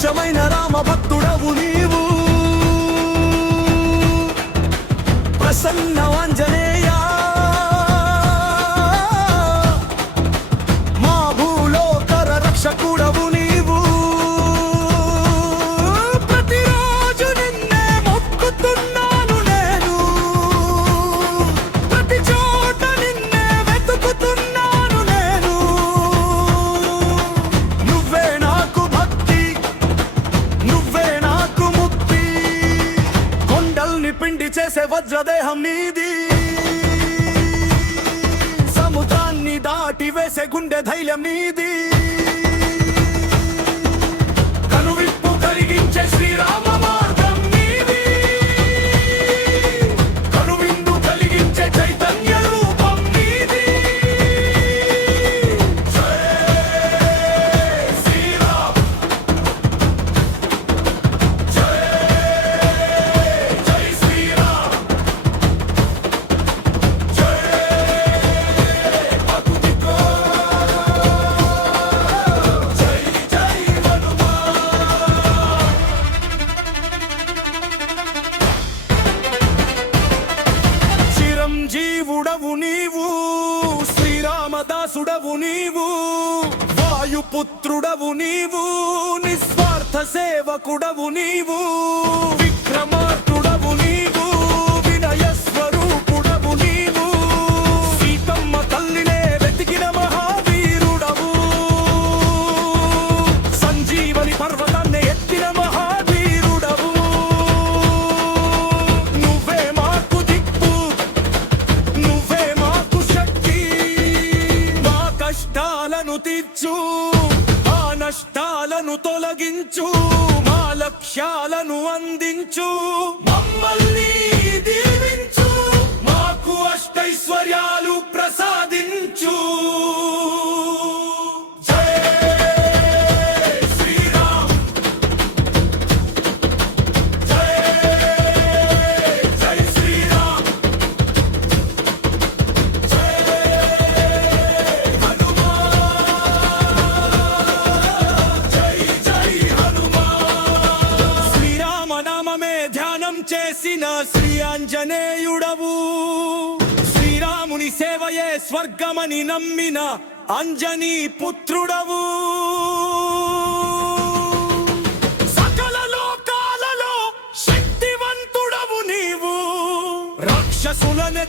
స్వచ్ఛమైన రామ భక్తుడవు నీవు ప్రసన్న ఆంజనేయ మా భూలోకర రక్షకుడవు నీవు ప్రతిరోజు నిన్నే మొక్కుతున్నాను నేను ప్రతి చోట నిన్నే వెతుకుతున్నాను నేను నువ్వే నాకు భక్తి నువ్వే నాకు ముక్తి కొండల్ని పిండి చేసే వజ్రదేహం నీది సముద్రాన్ని దాటి వేసే గుండె ధైర్యం నీది కనువిప్పు కలిగించే శ్రీరామ మార్గం నీది కనువిందు కలిగించే చైతన్య రూపం నీది జై శ్రీరామ్ జై జై శ్రీరామ్ జై భక్తికో జై జై హనుమాన్ చిరంజీవుడవు నీవు శ్రీరామదాసుడవు నీవు వాయుపుత్రుడవు నీవు నిస్వార్థ సేవకుడవు నీవు విక్రమార్కుడవు నీవు వినయ స్వరూపుడవు నీవు సీతమ్మ తల్లినే వెతికిన మహావీరుడవు సంజీవని పర్వతాన్ని ఎత్తిన మహావీరుడవు నువ్వే మాకు దిక్కు నువ్వే మాకు శక్తి మా కష్టాలను తీర్చు ఆ నష్టాలను తొలగించు మా లక్ష్యాలను అందించు మమ్మల్ని దీవించు మాకు అష్టైశ్వర్యాలు ప్రసాదించు జై శ్రీరామ్ జై జై శ్రీరామ్ జై హనుమాన్ జై జై హనుమాన్ శ్రీరామ నామమే ధ్యానం చేసిన శ్రీ ఆంజనేయుడవు శ్రీరాముని సేవయే స్వర్గమని నమ్మిన అంజనీ పుత్రుడవు సకల లోకాలలో శక్తివంతుడవు నీవు రాక్షసులనే